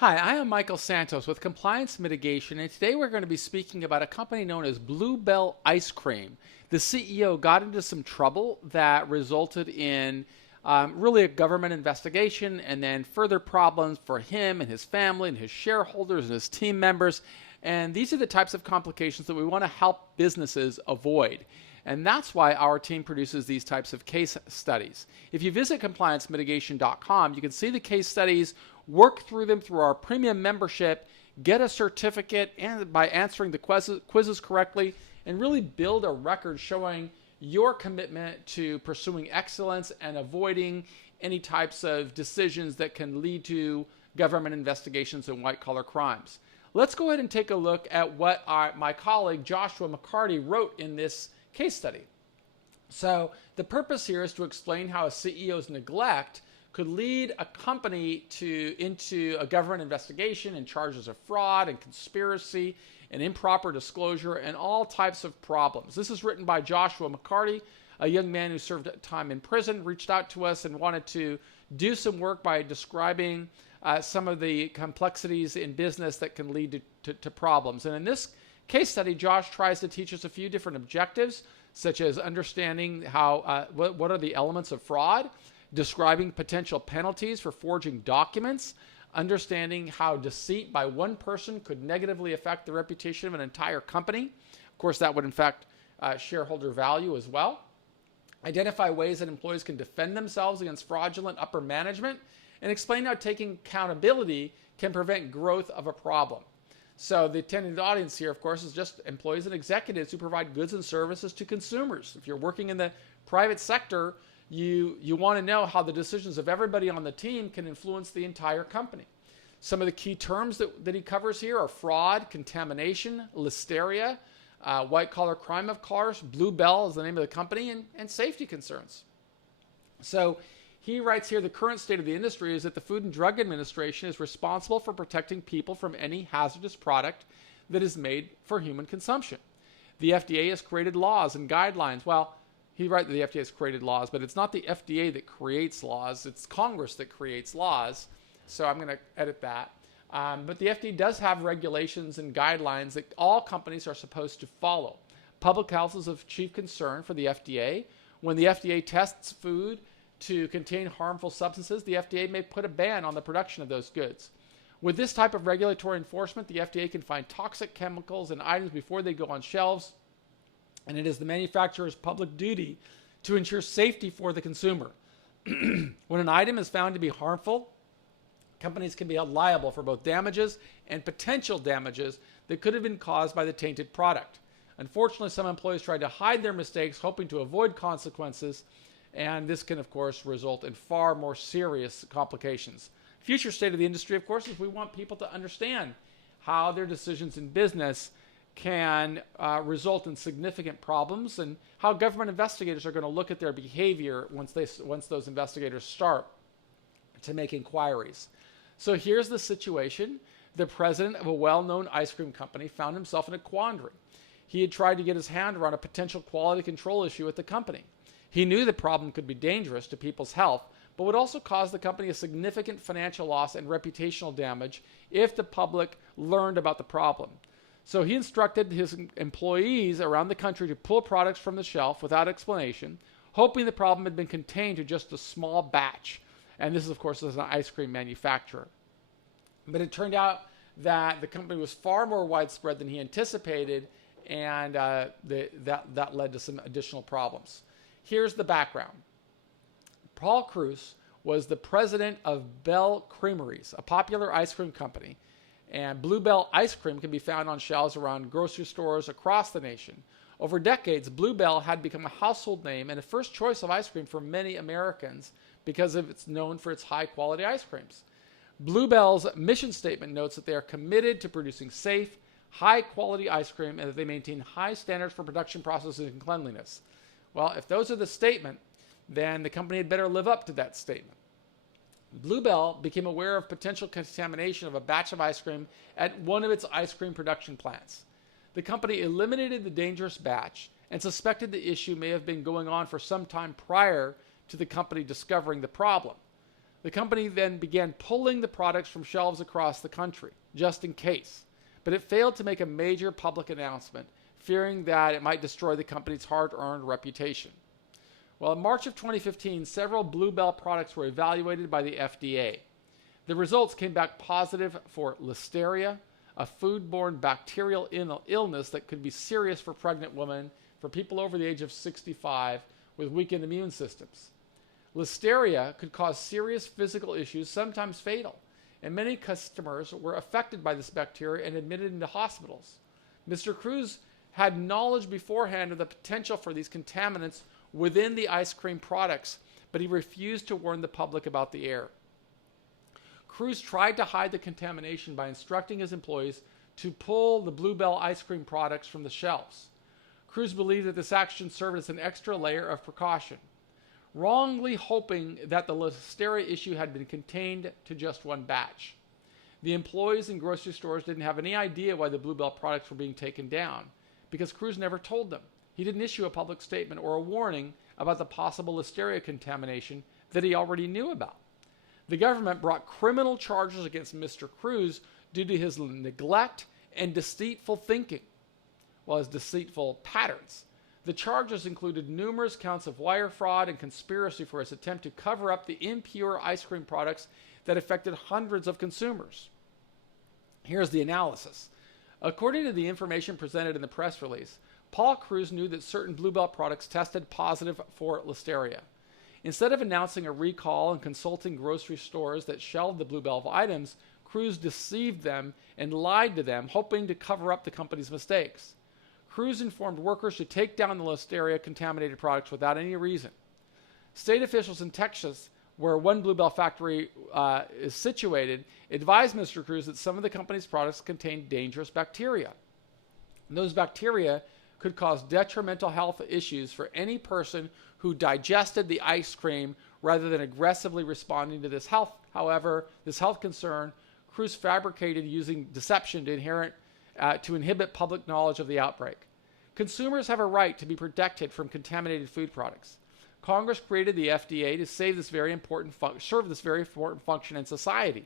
Hi, I am Michael Santos with Compliance Mitigation, and today we're going to be speaking about a company known as Bluebell Ice Cream. The CEO got into some trouble that resulted in really a government investigation and then further problems for him and his family and his shareholders and his team members. And these are the types of complications that we want to help businesses avoid. And that's why our team produces these types of case studies. If you visit compliancemitigation.com, you can see the case studies, work through them through our premium membership, get a certificate and by answering the quizzes correctly, and really build a record showing your commitment to pursuing excellence and avoiding any types of decisions that can lead to government investigations and white-collar crimes. Let's go ahead and take a look at what my colleague Joshua McCarty wrote in this case study. So the purpose here is to explain how a CEO's neglect could lead a company into a government investigation and charges of fraud and conspiracy and improper disclosure and all types of problems. This is written by Joshua McCarty, a young man who served time in prison, reached out to us and wanted to do some work by describing some of the complexities in business that can lead to problems. And in this case study, Josh tries to teach us a few different objectives, such as understanding how what are the elements of fraud, describing potential penalties for forging documents, understanding how deceit by one person could negatively affect the reputation of an entire company. Of course, that would affect shareholder value as well. Identify ways that employees can defend themselves against fraudulent upper management, and explain how taking accountability can prevent growth of a problem. So the intended audience here, of course, is just employees and executives who provide goods and services to consumers. If you're working in the private sector, you want to know how the decisions of everybody on the team can influence the entire company. Some of the key terms that he covers here are fraud, contamination, listeria, white-collar crime, of course, Bluebell is the name of the company, and safety concerns. So he writes here, the current state of the industry is that the Food and Drug Administration is responsible for protecting people from any hazardous product that is made for human consumption. The FDA has created laws and guidelines. Well, he writes that the FDA has created laws, but it's not the FDA that creates laws. It's Congress that creates laws. So I'm going to edit that. But the FDA does have regulations and guidelines that all companies are supposed to follow. Public health is of chief concern for the FDA. When the FDA tests food to contain harmful substances, the FDA may put a ban on the production of those goods. With this type of regulatory enforcement, the FDA can find toxic chemicals in items before they go on shelves, and it is the manufacturer's public duty to ensure safety for the consumer. When an item is found to be harmful, companies can be held liable for both damages and potential damages that could have been caused by the tainted product. Unfortunately, some employees try to hide their mistakes, hoping to avoid consequences, and this can, of course, result in far more serious complications. Future state of the industry, of course, is we want people to understand how their decisions in business can result in significant problems and how government investigators are going to look at their behavior once those investigators start to make inquiries. So here's the situation. The president of a well-known ice cream company found himself in a quandary. He had tried to get his hand around a potential quality control issue at the company. He knew the problem could be dangerous to people's health, but would also cause the company a significant financial loss and reputational damage if the public learned about the problem. So he instructed his employees around the country to pull products from the shelf without explanation, hoping the problem had been contained to just a small batch. And this, of course, is an ice cream manufacturer. But it turned out that the company was far more widespread than he anticipated, and that led to some additional problems. Here's the background. Paul Kruse was the president of Bell Creameries, a popular ice cream company, and Bluebell ice cream can be found on shelves around grocery stores across the nation. Over decades, Bluebell had become a household name and a first choice of ice cream for many Americans because it's known for its high-quality ice creams. Bluebell's mission statement notes that they are committed to producing safe, high-quality ice cream and that they maintain high standards for production processes and cleanliness. Well, if those are the statement, then the company had better live up to that statement. Bluebell became aware of potential contamination of a batch of ice cream at one of its ice cream production plants. The company eliminated the dangerous batch and suspected the issue may have been going on for some time prior to the company discovering the problem. The company then began pulling the products from shelves across the country, just in case. But it failed to make a major public announcement, fearing that it might destroy the company's hard-earned reputation. Well, in March of 2015, several Blue Bell products were evaluated by the FDA. The results came back positive for Listeria, a foodborne bacterial illness that could be serious for pregnant women, for people over the age of 65 with weakened immune systems. Listeria could cause serious physical issues, sometimes fatal, and many customers were affected by this bacteria and admitted into hospitals. Mr. Kruse had knowledge beforehand of the potential for these contaminants within the ice cream products, but he refused to warn the public about the error. Kruse tried to hide the contamination by instructing his employees to pull the Blue Bell ice cream products from the shelves. Kruse believed that this action served as an extra layer of precaution, wrongly hoping that the Listeria issue had been contained to just one batch. The employees in grocery stores didn't have any idea why the Blue Bell products were being taken down, because Kruse never told them. He didn't issue a public statement or a warning about the possible Listeria contamination that he already knew about. The government brought criminal charges against Mr. Kruse due to his neglect and deceitful thinking, his deceitful patterns. The charges included numerous counts of wire fraud and conspiracy for his attempt to cover up the impure ice cream products that affected hundreds of consumers. Here's the analysis. According to the information presented in the press release, Paul Kruse knew that certain Blue Bell products tested positive for Listeria. Instead of announcing a recall and consulting grocery stores that shelved the Blue Bell items, Kruse deceived them and lied to them, hoping to cover up the company's mistakes. Kruse informed workers to take down the Listeria-contaminated products without any reason. State officials in Texas, where one Blue Bell factory is situated, advised Mr. Kruse that some of the company's products contained dangerous bacteria. And those bacteria could cause detrimental health issues for any person who digested the ice cream rather than aggressively responding to this health. However, this health concern, Kruse fabricated using deception to inhibit public knowledge of the outbreak. Consumers have a right to be protected from contaminated food products. Congress created the FDA to serve this very important function in society.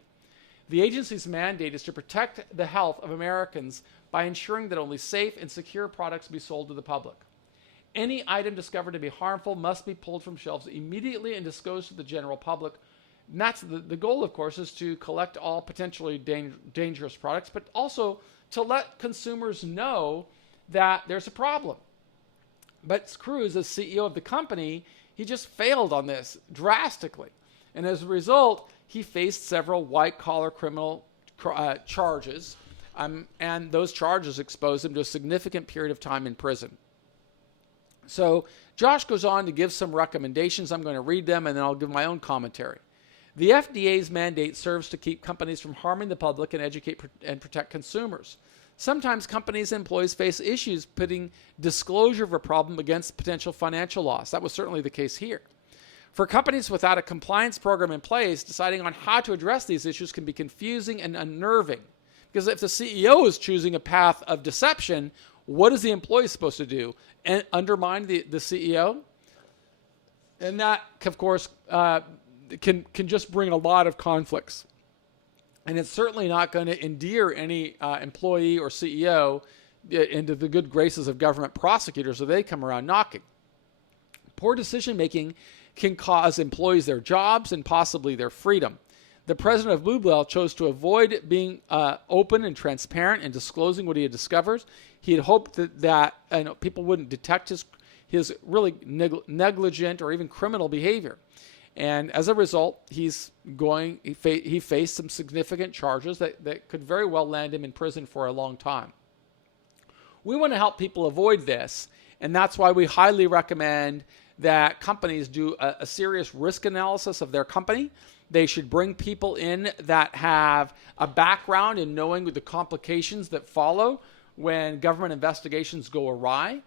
The agency's mandate is to protect the health of Americans by ensuring that only safe and secure products be sold to the public. Any item discovered to be harmful must be pulled from shelves immediately and disclosed to the general public. And that's the goal, of course, is to collect all potentially dangerous products, but also to let consumers know that there's a problem. But Kruse, as CEO of the company, he just failed on this drastically. And as a result, he faced several white-collar criminal charges, and those charges exposed him to a significant period of time in prison. So Josh goes on to give some recommendations. I'm going to read them, and then I'll give my own commentary. The FDA's mandate serves to keep companies from harming the public and educate and protect consumers. Sometimes companies and employees face issues putting disclosure of a problem against potential financial loss. That was certainly the case here. For companies without a compliance program in place, deciding on how to address these issues can be confusing and unnerving. Because if the CEO is choosing a path of deception, what is the employee supposed to do? And undermine the CEO? And that, of course, can just bring a lot of conflicts. And it's certainly not going to endear any employee or CEO into the good graces of government prosecutors if they come around knocking. Poor decision-making can cause employees their jobs and possibly their freedom. The president of Blue Bell chose to avoid being open and transparent and disclosing what he had discovered. He had hoped that people wouldn't detect his really negligent or even criminal behavior. And as a result, he faced some significant charges that could very well land him in prison for a long time. We want to help people avoid this, and that's why we highly recommend that companies do a serious risk analysis of their company. They should bring people in that have a background in knowing the complications that follow when government investigations go awry.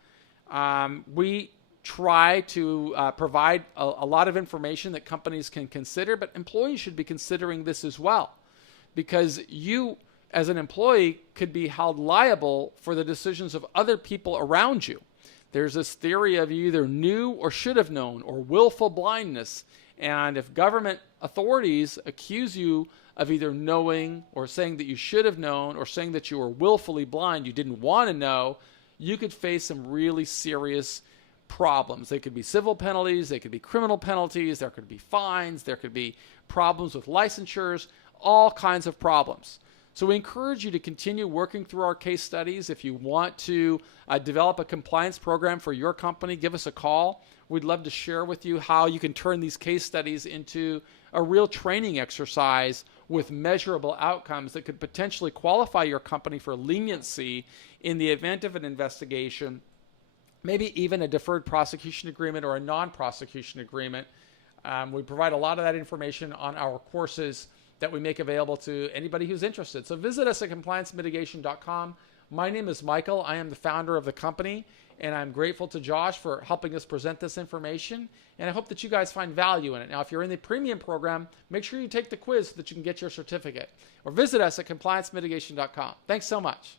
We try to provide a lot of information that companies can consider, but employees should be considering this as well, because you, as an employee, could be held liable for the decisions of other people around you. There's this theory of you either knew or should have known, or willful blindness. And if government authorities accuse you of either knowing or saying that you should have known or saying that you were willfully blind, you didn't want to know, you could face some really serious problems. They could be civil penalties, they could be criminal penalties, there could be fines, there could be problems with licensures, all kinds of problems. So we encourage you to continue working through our case studies. If you want to develop a compliance program for your company, give us a call. We'd love to share with you how you can turn these case studies into a real training exercise with measurable outcomes that could potentially qualify your company for leniency in the event of an investigation, maybe even a deferred prosecution agreement or a non-prosecution agreement. We provide a lot of that information on our courses that we make available to anybody who's interested. So visit us at compliancemitigation.com. My name is Michael. I am the founder of the company, and I'm grateful to Josh for helping us present this information, and I hope that you guys find value in it. Now, if you're in the premium program, make sure you take the quiz so that you can get your certificate, or visit us at compliancemitigation.com. Thanks so much.